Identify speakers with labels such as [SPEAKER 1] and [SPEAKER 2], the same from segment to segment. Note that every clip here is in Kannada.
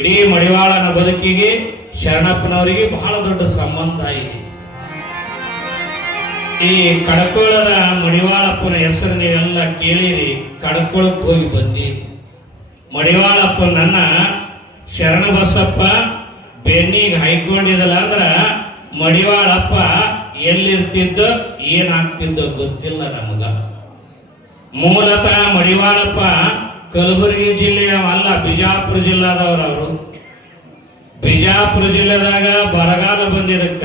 [SPEAKER 1] ಇಡೀ ಮಡಿವಾಳನ ಬದುಕಿಗೆ ಶರಣಪ್ಪನವರಿಗೆ ಬಹಳ ದೊಡ್ಡ ಸಂಬಂಧ ಇದೆ. ಈ ಕಡಕೋಳದ ಮಡಿವಾಳಪ್ಪನ ಹೆಸರು ನೀವೆಲ್ಲ ಕೇಳಿರಿ, ಕಡಕೋಳಕ್ಕೆ ಹೋಗಿ ಬಂದಿ. ಮಡಿವಾಳಪ್ಪನನ್ನ ಶರಣ ಬಸಪ್ಪ ಬೆನ್ನಿಗೆ ಹೈಕೊಂಡಿದಲ್ಲ ಅಂದ್ರ ಮಡಿವಾಳಪ್ಪ ಎಲ್ಲಿರ್ತಿದ್ದೋ, ಏನಾಗ್ತಿದ್ದೋ ಗೊತ್ತಿಲ್ಲ ನಮಗ. ಮೂಲತಃ ಮಡಿವಾಳಪ್ಪ ಕಲಬುರಗಿ ಜಿಲ್ಲೆಯ ಅಲ್ಲ, ಬಿಜಾಪುರ ಜಿಲ್ಲಾದವರು ಅವರು ಬಿಜಾಪುರ ಜಿಲ್ಲೆದಾಗ ಬರಗಾಲ ಬಂದಿದ್ದಕ್ಕ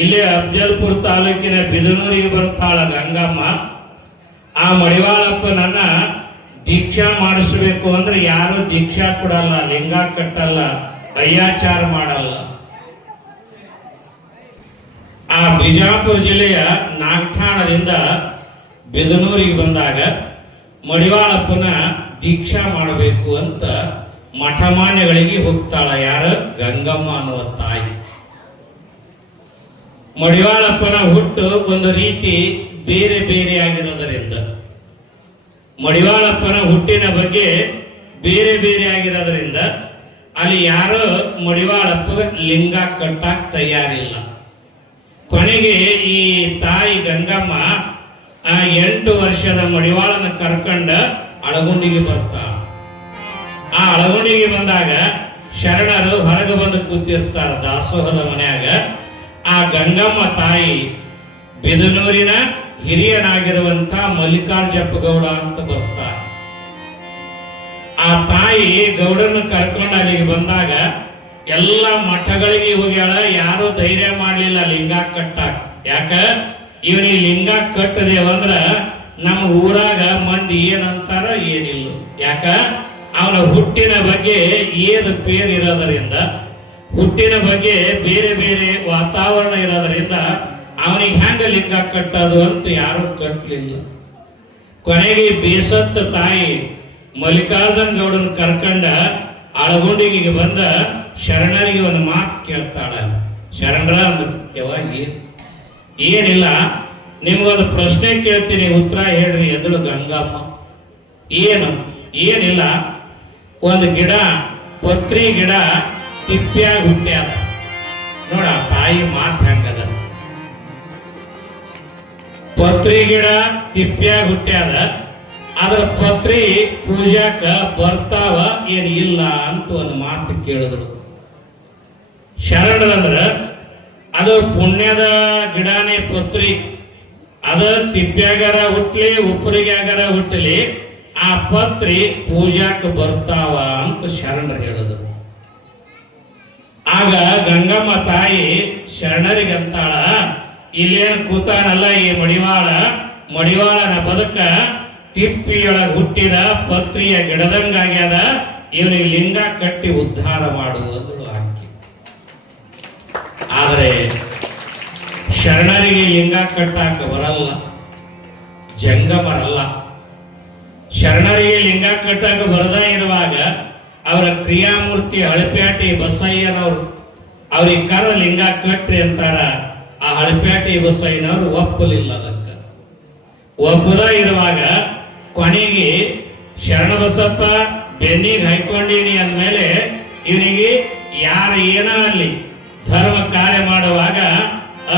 [SPEAKER 1] ಇಲ್ಲೇ ಅಫ್ಜಲ್ಪುರ ತಾಲೂಕಿನ ಬಿದನೂರಿಗೆ ಬರ್ತಾಳ ಗಂಗಮ್ಮ. ಆ ಮಡಿವಾಳಪ್ಪನನ್ನ ದೀಕ್ಷಾ ಮಾಡಿಸ್ಬೇಕು ಅಂದ್ರೆ ಯಾರು ದೀಕ್ಷಾ ಕೊಡಲ್ಲ, ಲಿಂಗ ಕಟ್ಟಲ್ಲ, ಅಯ್ಯಾಚಾರ ಮಾಡಲ್ಲ. ಆ ಬಿಜಾಪುರ ಜಿಲ್ಲೆಯ ನಾಗಠಾಣದಿಂದ ಬಿದನೂರಿಗೆ ಬಂದಾಗ ಮಡಿವಾಳಪ್ಪನ ದೀಕ್ಷಾ ಮಾಡಬೇಕು ಅಂತ ಮಠಮಾನ್ಯಗಳಿಗೆ ಹೋಗ್ತಾಳ. ಯಾರು? ಗಂಗಮ್ಮ ಅನ್ನುವ ತಾಯಿ. ಮಡಿವಾಳಪ್ಪನ ಹುಟ್ಟು ಒಂದು ರೀತಿ ಬೇರೆ ಬೇರೆ ಆಗಿರೋದರಿಂದ. ಮಡಿವಾಳಪ್ಪನ ಹುಟ್ಟಿನ ಬಗ್ಗೆ ಬೇರೆ ಬೇರೆ ಆಗಿರೋದರಿಂದ ಅಲ್ಲಿ ಯಾರು? ಮಡಿವಾಳಪ್ಪ ಲಿಂಗ ಕಟ್ಟಾಕ್ ತಯಾರಿಲ್ಲ. ಕೊನೆಗೆ ಈ ತಾಯಿ ಗಂಗಮ್ಮ ಎಂಟು ವರ್ಷದ ಮಡಿವಾಳನ ಕರ್ಕೊಂಡ ಅಳಗುಂಡಿಗೆ ಬರ್ತಾ. ಆ ಅಳಗುಂಡಿಗೆ ಬಂದಾಗ ಶರಣರು ಹೊರಗೆ ಬಂದು ಕೂತಿರ್ತಾರ ದಾಸೋಹದ ಮನೆಯಾಗ. ಆ ಗಂಗಮ್ಮ ತಾಯಿ ಬಿದನೂರಿನ ಹಿರಿಯನಾಗಿರುವಂತ ಮಲ್ಲಿಕಾರ್ಜಪ್ಪ ಗೌಡ ಅಂತ ಬರ್ತಾರೆ. ಆ ತಾಯಿ ಗೌಡನ ಕರ್ಕೊಂಡು ಅಲ್ಲಿಗೆ ಬಂದಾಗ ಎಲ್ಲ ಮಠಗಳಿಗೆ ಹೋಗ್ಯಾಳ, ಯಾರು ಧೈರ್ಯ ಮಾಡಲಿಲ್ಲ ಲಿಂಗ ಕಟ್ಟಾಕ. ಯಾಕ? ಇವನಿಗೆ ಲಿಂಗ ಕಟ್ಟದೇವಂದ್ರ ನಮ್ಮ ಊರಾಗ ಮಂದಿ ಏನಂತಾರ ಏನಿಲ್ಲ. ಯಾಕ? ಅವನ ಹುಟ್ಟಿನ ಬಗ್ಗೆ ಏನು ಪೇರ್ ಇರೋದರಿಂದ, ಹುಟ್ಟಿನ ಬಗ್ಗೆ ಬೇರೆ ಬೇರೆ ವಾತಾವರಣ ಇರೋದರಿಂದ ಅವನಿಗೆ ಹೆಂಗ ಲಿಂಗ ಕಟ್ಟೋದು ಅಂತ ಯಾರು ಕಟ್ಟಲಿಲ್ಲ ಕೊನೆಗೆ ಬೇಸತ್ತ ತಾಯಿ ಮಲ್ಲಿಕಾರ್ಜುನ್ ಗೌಡನ ಕರ್ಕಂಡ ಅಳಗುಂಡಿಗೆ ಬಂದ ಶರಣರಿಗೆ ಒಂದು ಮಾತು ಕೇಳ್ತಾಳ. ಶರಣರ ಅಂದ್ರು ಯಾವಾಗ ಏನಿಲ್ಲ ನಿಮ್ಗೊಂದು ಪ್ರಶ್ನೆ ಕೇಳ್ತೀನಿ, ಉತ್ತರ ಹೇಳ್ರಿ, ಎದುಳು ಗಂಗಮ್ಮ. ಏನು? ಏನಿಲ್ಲ. ಒಂದು ಗಿಡ, ಪತ್ರಿ ಗಿಡ ತಿಪ್ಪ್ಯಾಗ ಹುಟ್ಟ್ಯಾದ ನೋಡ ತಾಯಿ ಮಾತು ಹೆಂಗದ ಪತ್ರಿ ಗಿಡ ತಿಪ್ಪ್ಯಾಗ ಹುಟ್ಟ್ಯಾದ ಅದ್ರ ಪತ್ರಿ ಪೂಜಾಕ ಬರ್ತಾವ, ಏನ್ ಇಲ್ಲ ಅಂತ ಒಂದು ಮಾತು ಕೇಳಿದಳು. ಶರಣರಂದ್ರ, ಅದು ಪುಣ್ಯದ ಗಿಡನೇ ಪತ್ರಿ. ಅದ ತಿಪ್ಪ್ಯಾಗಾರ ಹುಟ್ಲಿ, ಉಪ್ಪರಿಗ್ಯಾಗಾರ ಹುಟ್ಟಲಿ ಆ ಪತ್ರಿ ಪೂಜಾಕ್ ಬರ್ತಾವ ಅಂತ ಶರಣರು ಹೇಳಿದ್ರು ಆಗ ಗಂಗಮ್ಮ ತಾಯಿ ಶರಣರಿಗಂತಾಳ, ಇಲ್ಲೇನು ಕೂತಾನಲ್ಲ ಈ ಮಡಿವಾಳ? ಮಡಿವಾಳನ ಬದುಕ ತಿಪ್ಪಿಯೊಳಗ ಹುಟ್ಟಿದ ಪತ್ರಿಯ ಗಿಡದಂಗಾಗ್ಯದ, ಇವನಿಗೆ ಲಿಂಗ ಕಟ್ಟಿ ಉದ್ಧಾರ ಮಾಡುವುದು ಆಕೆ. ಆದರೆ ಶರಣರಿಗೆ ಲಿಂಗ ಕಟ್ಟಾಕ ಬರಲ್ಲ ಜಂಗ ಬರಲ್ಲ ಶರಣರಿಗೆ ಲಿಂಗ ಕಟ್ಟಾಕ ಬರದ ಇರುವಾಗ ಅವರ ಕ್ರಿಯಾಮೂರ್ತಿ ಹಳಪ್ಯಾಟಿ ಬಸಯ್ಯನವರು, ಅವ್ರಿಗೆ ಕರ ಲಿಂಗ ಕಟ್ಟ್ರಿ ಅಂತಾರ, ಆ ಹಳಪ್ಯಾಟಿ ಬಸಯ್ಯನವರು ಒಪ್ಪಲಿಲ್ಲ ಅದಕ್ಕ. ಒಪ್ಪದ ಇರುವಾಗ ಕೊನೆಗೆ ಶರಣ ಬಸಪ್ಪ, ಬೆನ್ನಿಗೆ ಹಾಕೊಂಡೀನಿ ಅಂದಮೇಲೆ ಇವನಿಗೆ ಯಾರು ಏನೋ ಅಲ್ಲಿ ಧರ್ಮ ಕಾರ್ಯ ಮಾಡುವಾಗ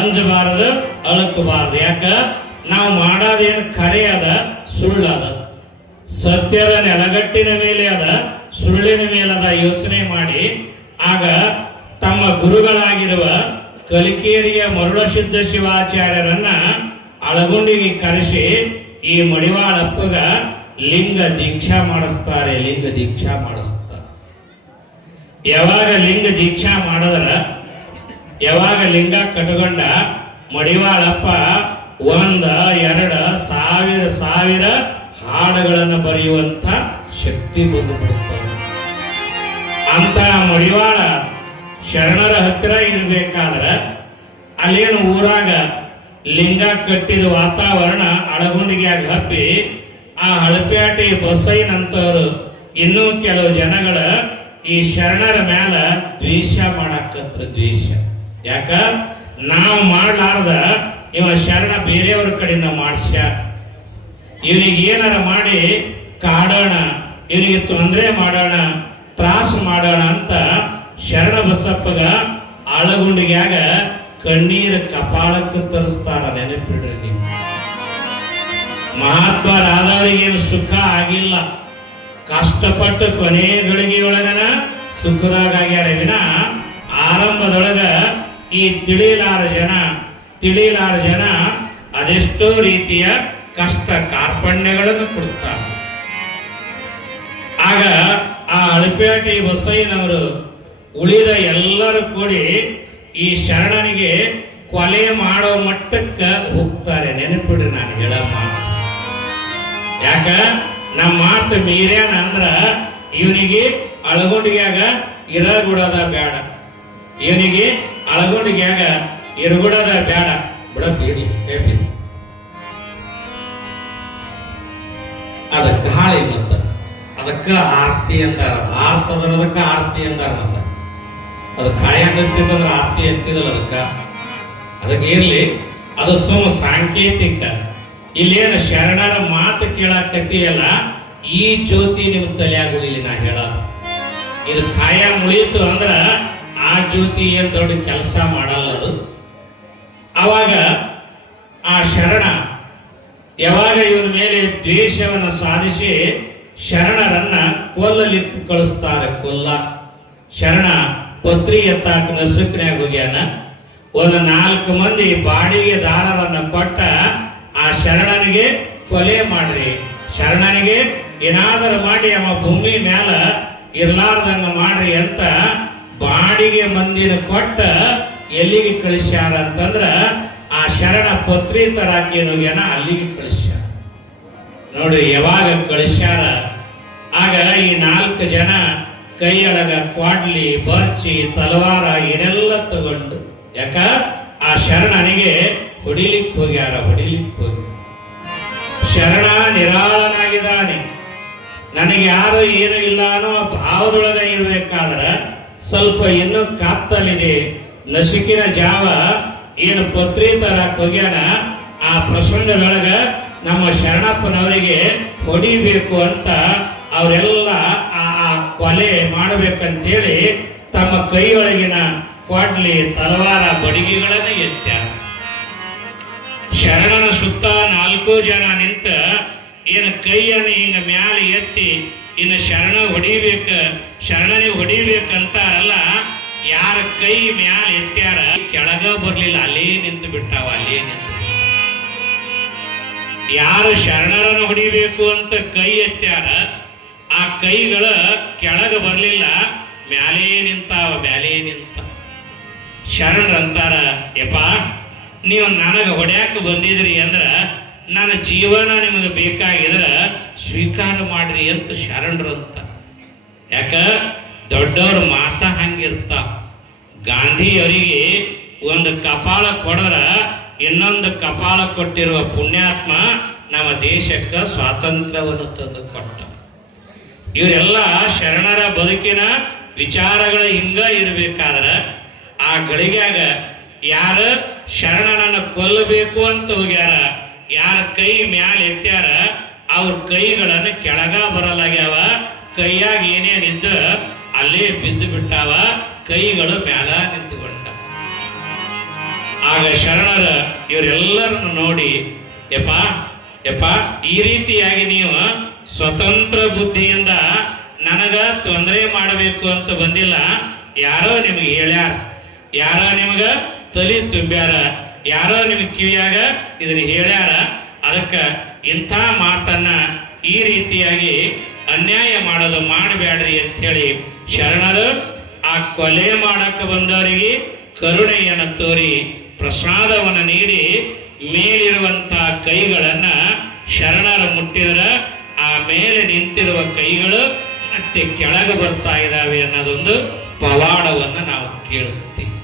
[SPEAKER 1] ಅಂಜಬಾರದು ಅಳಕಬಾರದು. ಯಾಕ? ನಾವು ಮಾಡೋದೇನು ಖರೆ ಅದ ಸುಳ್ಳದ ಸತ್ಯದ ನೆಲಗಟ್ಟಿನ ಮೇಲೆ ಅದ, ಸುಳ್ಳಿನ ಮೇಲದ ಯೋಚನೆ ಮಾಡಿ. ಆಗ ತಮ್ಮ ಗುರುಗಳಾಗಿರುವ ಕಲಿಕೇರಿಯ ಮರುಳಸಿದ್ಧ ಶಿವಾಚಾರ್ಯರನ್ನ ಅಳಗುಂಡಿಗೆ ಕರೆಸಿ ಈ ಮಡಿವಾಳಪ್ಪಗ ಲಿಂಗ ದೀಕ್ಷಾ ಮಾಡಿಸ್ತಾರೆ, ಲಿಂಗ ದೀಕ್ಷಾ ಮಾಡಿಸ್ತಾರೆ. ಯಾವಾಗ ಲಿಂಗ ದೀಕ್ಷಾ ಮಾಡಿದ್ರ ಯಾವಾಗ ಲಿಂಗ ಕಟ್ಕೊಂಡ ಮಡಿವಾಳಪ್ಪ ಒಂದ, ಎರಡ, ಸಾವಿರ ಸಾವಿರ ಹಾಡುಗಳನ್ನು ಬರೆಯುವಂತ ಶಕ್ತಿ ಬಂದು ಅಂತ ಮಡಿವಾಳ ಶರಣರ ಹತ್ತಿರ ಇರಬೇಕಾದ್ರೆ ಅಲ್ಲೇನು ಊರಾಗ ಲಿಂಗ ಕಟ್ಟಿದ ವಾತಾವರಣ ಅಳಗುಂಡಿಗ್ಯಾಗ ಹಬ್ಬಿ ಆ ಹಳಪ್ಯಾಟಿ ಬಸಯ್ಯನಂತವರು ಇನ್ನೂ ಕೆಲವು ಜನಗಳ ಈ ಶರಣರ ಮ್ಯಾಲ ದ್ವೇಷ ಮಾಡಾಕತ್ರ ದ್ವೇಷ. ಯಾಕ? ನಾವು ಮಾಡ್ಲಾರ್ದ ಇವ ಶರಣ ಬೇರೆಯವ್ರ ಕಡೆಯಿಂದ ಮಾಡ್ಸ್ಯಾರ ಇವನಿಗೆ ಏನಾರ ಮಾಡಿ ಕಾಡೋಣ, ಇವನಿಗೆ ತೊಂದರೆ ಮಾಡೋಣ, ತ್ರಾಸು ಮಾಡೋಣ ಅಂತ ಶರಣ ಬಸಪ್ಪಗ ಆಳಗುಂಡಿಗ್ಯಾಗ ಕಣ್ಣೀರ ಕಪಾಳಕ್ಕೆ ತರಿಸ್ತಾರ ನೆನಪಿಡ್ರಿ. ನೀವು ಮಹಾತ್ಮರಾದವರಿಗೇನು ಸುಖ ಆಗಿಲ್ಲ. ಕಷ್ಟಪಟ್ಟು ಕೊನೆ ಗಳಿಗೆಯೊಳಗನ ಸುಖದಾಗ ಆಗ್ಯಾರ. ವಿನ ಆರಂಭದೊಳಗ ಈ ತಿಳಿಲಾರ ಜನ ತಿಳಿಲಾರ ಜನ ಅದೆಷ್ಟೋ ರೀತಿಯ ಕಷ್ಟ ಕಾರ್ಪಣ್ಯಗಳನ್ನು ಕೊಡುತ್ತಾರೆ. ಆಗ ಆ ಅಳಪೇಟೆ ಬಸಯ್ಯನವರು ಉಳಿದ ಎಲ್ಲರೂ ಕೂಡಿ ಈ ಶರಣನಿಗೆ ಕೊಲೆ ಮಾಡೋ ಮಟ್ಟಕ್ಕೆ ಹೋಗ್ತಾರೆ. ನೆನಪಿಡಿ ನಾನು ಹೇಳೋ ಮಾತು. ಯಾಕ? ನಮ್ಮ ಮಾತು ಮೀರ್ಯಾನ ಅಂದ್ರ ಇವನಿಗೆ ಅಳಗುಂಡಿಗ್ಯಾಗ ಇರಗುಡದ ಬೇಡ. ಇವನಿಗೆ ಅಳಗುಂಡಿಗ್ಯಾಗ ಇರ್ಬಿಡೋದ ಬೇಡ ಬಿಡಪ್ಪ ಇರ್ಲಿ ಹೇಳ್ತೀನಿ. ಅದ ಗಾಳಿ ಮತ್ತ, ಅದಕ್ಕ ಆರ್ತಿ ಅಂತಾರ ಆರ್ತದ ಅನ್ನೋದಕ್ಕ ಆರ್ತಿ ಅಂತಾರ ಮತ್ತ. ಅದು ಗಾಳಿ ಆರತಿ ಆರ್ತಿ ಅಂತಿದಲ್ಲ ಅದಕ್ಕ. ಅದಕ್ಕೆ ಇರ್ಲಿ, ಅದು ಸುಮ್ಮ ಸಾಂಕೇತಿಕ. ಇಲ್ಲೇನು ಶರಣರ ಮಾತು ಕೇಳಾಕತ್ತೀಯಲ್ಲ, ಈ ಜ್ಯೋತಿ ನಿಮ್ ಆಗುದಿಲ್ಲ ನಾ ಹೇಳೋದು. ಇದು ಕಾಯ ಮುಳಿಯಿತು ಅಂದ್ರ ಆ ಜ್ಯೋತಿ ಏನು ದೊಡ್ಡ ಕೆಲಸ ಮಾಡಲ್ಲ ಅದು. ಅವಾಗ ಆ ಶರಣ ಯಾವಾಗ ಇವನ ಮೇಲೆ ದ್ವೇಷವನ್ನು ಸಾಧಿಸಿ ಶರಣರನ್ನ ಕೊಲ್ಲಲಿಕ್ಕೆ ಕಳಿಸ್ತಾರೆ ಕೊಲ್ಲ. ಶರಣ ಪತ್ರಿ ಎತ್ತಾಕ ನಸುಕ್ನ್ಯಾಗ ಹೋಗ್ಯಾನ. ಒಂದು ನಾಲ್ಕು ಮಂದಿ ಬಾಡಿಗೆ ದಾರರನ್ನ ಕೊಟ್ಟ ಆ ಶರಣನಿಗೆ ಕೊಲೆ ಮಾಡ್ರಿ. ಶರಣನಿಗೆ ಏನಾದರೂ ಮಾಡಿ ಅವ ಭೂಮಿ ಮ್ಯಾಲ ಇರ್ಲಾರ್ದಂಗ ಮಾಡ್ರಿ ಅಂತ ಬಾಡಿಗೆ ಮಂದಿನ ಕೊಟ್ಟ ಎಲ್ಲಿಗೆ ಕಳಿಸ್ಯಾರ ಅಂತಂದ್ರ ಆ ಶರಣ ಪತ್ರಿ ತರಾಕಿ ಹೋಗ್ಯಾನ ಅಲ್ಲಿಗೆ ಕಳಿಸ್ಯಾರ. ನೋಡಿ, ಯಾವಾಗ ಕಳಿಸ್ಯಾರ? ಆಗ ಈ ನಾಲ್ಕು ಜನ ಕೈಯೊಳಗ ಕ್ವಾಡ್ಲಿ ಬರ್ಚಿ, ತಲವಾರ ಏನೆಲ್ಲ ತಗೊಂಡು, ಯಾಕ? ಆ ಶರಣನಿಗೆ ಹೊಡಿಲಿಕ್ಕೆ ಹೋಗ್ಯಾರ, ಹೊಡಿಲಿಕ್ಕೆ ಹೋಗಿ ಶರಣ ನಿರಾಳನಾಗಿದ್ದಾನೆ. ನನಗೆ ಯಾರು ಏನು ಇಲ್ಲ ಅನ್ನೋ ಭಾವದೊಳಗೆ ಇರ್ಬೇಕಾದ್ರ ಸ್ವಲ್ಪ ಇನ್ನೂ ಕಾಪ್ತಲಿದೆ. ನಸುಕಿನ ಜಾವ ಏನು ಪತ್ರಿ ತರಕ್ ಹೋಗ್ಯಾನ, ಆ ಪ್ರಸಂಗದೊಳಗ ನಮ್ಮ ಶರಣಪ್ಪನವರಿಗೆ ಹೊಡಿಬೇಕು ಅಂತ ಅವರೆಲ್ಲ ಆ ಕೊಲೆ ಮಾಡಬೇಕಂತೇಳಿ ತಮ್ಮ ಕೈಯೊಳಗಿನ ಕ್ವಾಡ್ಲಿ ತಲವಾರ ಬಡಿಗೆಗಳನ್ನ ಎತ್ತ್ಯಾರ ಶರಣನ ಸುತ್ತ ನಾಲ್ಕು ಜನ ನಿಂತ ಏನು ಕೈಯನ್ನು ಹಿಂಗ ಮ್ಯಾಲೆ ಎತ್ತಿ ಇನ್ನು ಶರಣ ಹೊಡಿಬೇಕ, ಶರಣನೇ ಹೊಡಿಬೇಕಂತಾರಲ್ಲ, ಯಾರ ಕೈ ಮ್ಯಾಲ ಎತ್ತ್ಯಾರ, ಕೆಳಗ ಬರ್ಲಿಲ್ಲ, ಅಲ್ಲೇ ನಿಂತು ಬಿಟ್ಟಾವ, ಅಲ್ಲೇ ನಿಂತು ಯಾರು ಶರಣರನ್ನು ಹೊಡಿಬೇಕು ಅಂತ ಕೈ ಎತ್ತ್ಯಾರ, ಆ ಕೈಗಳ ಕೆಳಗ ಬರ್ಲಿಲ್ಲ, ಮ್ಯಾಲೇ ನಿಂತಾವ, ಮ್ಯಾಲೇ ನಿಂತ. ಶರಣರಂತಾರ, ಯಪ್ಪ, ನೀವು ನನಗೆ ಹೊಡ್ಯಾಕ ಬಂದಿದ್ರಿ ಅಂದ್ರ ನನ್ನ ಜೀವನ ನಿಮಗೆ ಬೇಕಾಗಿದ್ರೆ ಸ್ವೀಕಾರ ಮಾಡ್ರಿ ಅಂತ ಶರಣರಂತ. ಯಾಕ? ದೊಡ್ಡವ್ರ ಮಾತ ಹಂಗಿರ್ತ. ಗಾಂಧಿಯವರಿಗೆ ಒಂದು ಕಪಾಳ ಕೊಡರ, ಇನ್ನೊಂದು ಕಪಾಳ ಕೊಟ್ಟಿರುವ ಪುಣ್ಯಾತ್ಮ ನಮ್ಮ ದೇಶಕ್ಕೆ ಸ್ವಾತಂತ್ರ್ಯವನ್ನು ತಂದು ಕೊಟ್ಟ. ಇವರೆಲ್ಲ ಶರಣರ ಬದುಕಿನ ವಿಚಾರಗಳು ಹಿಂಗ ಇರಬೇಕಾದ್ರೆ, ಆ ಗಳಿಗ್ಯಾಗ ಯಾರು ಶರಣನನ್ನ ಕೊಲ್ಲಬೇಕು ಅಂತ ಹೋಗ್ಯಾರ ಯಾರ ಕೈ ಮ್ಯಾಲ ಎತ್ತ್ಯಾರ, ಅವ್ರ ಕೈಗಳನ್ನು ಕೆಳಗ ಬರಲಾಗ್ಯಾವ. ಕೈಯಾಗ ಏನೇನಿದ್ದ ಅಲ್ಲೇ ಬಿದ್ದು ಬಿಟ್ಟಾವ. ಕೈಗಳು ಮ್ಯಾಲ ನಿಂತುಕೊಂಡ. ಆಗ ಶರಣರ ಇವರೆಲ್ಲರನ್ನು ನೋಡಿ, ಯಪ್ಪ ಯಪ್ಪ, ಈ ರೀತಿಯಾಗಿ ನೀವು ಸ್ವತಂತ್ರ ಬುದ್ಧಿಯಿಂದ ನನಗ ತೊಂದರೆ ಮಾಡಬೇಕು ಅಂತ ಬಂದಿಲ್ಲ. ಯಾರೋ ನಿಮಗೆ ಹೇಳ್ಯಾರ. ಯಾರೋ ನಿಮಗ ತಲೆ ತುಂಬ್ಯಾರ. ಯಾರೋ ನಿಮಗೆ ಕಿವಿಯಾಗ ಇದನ್ನ ಹೇಳ್ಯಾರ, ಅದಕ್ಕೆ ಇಂಥ ಮಾತನ್ನ ಈ ರೀತಿಯಾಗಿ ಅನ್ಯಾಯ ಮಾಡೋದು ಮಾಡಬೇಡ್ರಿ ಅಂತ ಹೇಳಿ ಶರಣರು, ಆ ಕೊಲೆ ಮಾಡಕ್ಕೆ ಬಂದವರಿಗೆ ಕರುಣೆಯನ್ನು ತೋರಿ ಪ್ರಸಾದವನ್ನು ನೀಡಿ ಮೇಲಿರುವಂತ ಕೈಗಳನ್ನ ಶರಣರ ಮುಟ್ಟಿದ್ರ, ಆ ಮೇಲೆ ನಿಂತಿರುವ ಕೈಗಳು ಮತ್ತೆ ಕೆಳಗೆ ಬರ್ತಾ ಇದ್ದಾವೆ ಅನ್ನೋದೊಂದು ಪವಾಡವನ್ನು ನಾವು ಕೇಳುತ್ತೀವಿ.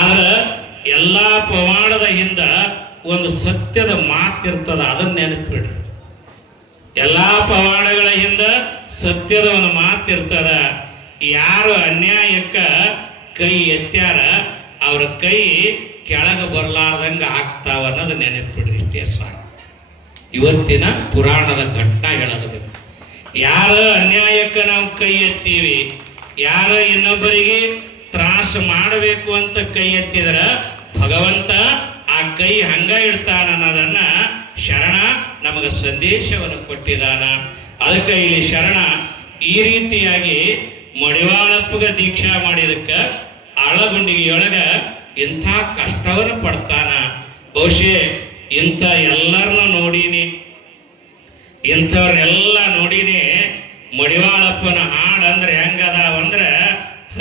[SPEAKER 1] ಆದ್ರೆ ಎಲ್ಲಾ ಪವಾಡದ ಹಿಂದ ಒಂದು ಸತ್ಯದ ಮಾತಿರ್ತದ, ಅದನ್ನ ನೆನಪಿಡ್ರಿ. ಎಲ್ಲ ಪವಾಡಗಳ ಹಿಂದ ಸತ್ಯದ ಒಂದು ಮಾತಿರ್ತದ, ಯಾರು ಅನ್ಯಾಯಕ್ಕ ಕೈ ಎತ್ತ್ಯಾರ ಅವ್ರ ಕೈ ಕೆಳಗೆ ಬರಲಾರ್ದಂಗೆ ಆಗ್ತಾವ ಅನ್ನೋದು ನೆನಪಿಡ್ರಿ ಇಷ್ಟೇ ಸಾಕು. ಇವತ್ತಿನ ಪುರಾಣದ ಘಟನಾ ಹೇಳೋದು ಯಾರ ಅನ್ಯಾಯಕ್ಕೆ ನಾವು ಕೈ ಎತ್ತೀವಿ, ಯಾರ ಇನ್ನೊಬ್ಬರಿಗೆ ತ್ರಾಸ ಮಾಡಬೇಕು ಅಂತ ಕೈ ಎತ್ತಿದ್ರ ಭಗವಂತ ಆ ಕೈ ಹಂಗ ಇಡ್ತಾನ ಅನ್ನೋದನ್ನ ಶರಣ ನಮಗೆ ಸಂದೇಶವನ್ನು ಕೊಟ್ಟಿದ್ದಾನ. ಅದಕ್ಕೆ ಇಲ್ಲಿ ಶರಣ ಈ ರೀತಿಯಾಗಿ ಮಡಿವಾಳಪ್ಪಗ ದೀಕ್ಷಾ ಮಾಡಿದಕ್ಕ ಆಳಗುಂಡಿಗೆಯೊಳಗ ಇಂಥ ಕಷ್ಟವನ್ನು ಪಡ್ತಾನ. ಬಹುಶಃ ಇಂಥ ಎಲ್ಲರನ್ನ ನೋಡೀನಿ. ಇಂಥವ್ರನ್ನೆಲ್ಲ ನೋಡಿನೇ ಮಡಿವಾಳಪ್ಪನ ಹಾಡಂದ್ರೆ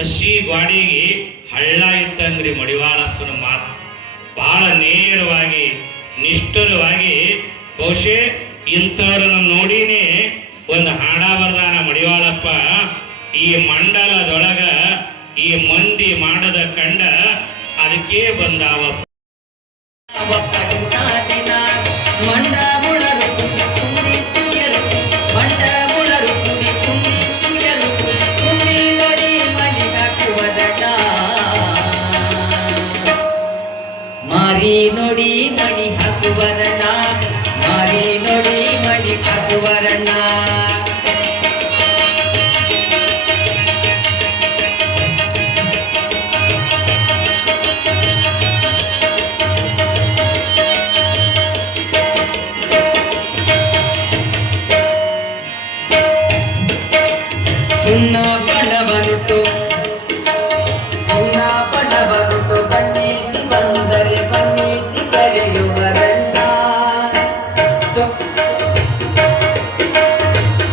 [SPEAKER 1] ಹಸಿ ಗಾಡಿಗೆ ಹಳ್ಳ ಇಟ್ಟಂಗ್ರಿ ಮಡಿವಾಳಪ್ಪನ ಮಾತು. ಬಹಳ ನೇರವಾಗಿ, ನಿಷ್ಠುರವಾಗಿ, ಬಹುಶಃ ಇಂಥವ್ರನ್ನ ನೋಡಿನೇ ಒಂದು ಹಾಡ ಬರ್ದಾನ ಮಡಿವಾಳಪ್ಪ. ಈ ಮಂಡಲದೊಳಗ, ಈ ಮಂದಿ ಮಾಡದ ಕಂಡ ಅದಕ್ಕೆ ಬಂದಾವ.
[SPEAKER 2] ಮಂಡ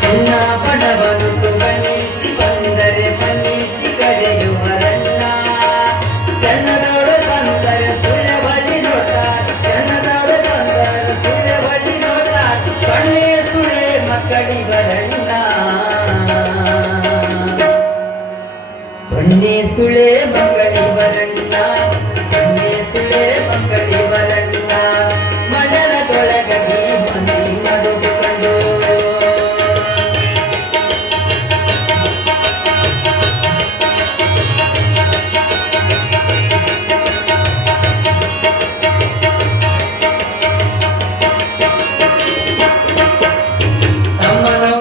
[SPEAKER 2] ಸುಣ್ಣ ಬಣ್ಣವನುಟ್ಟು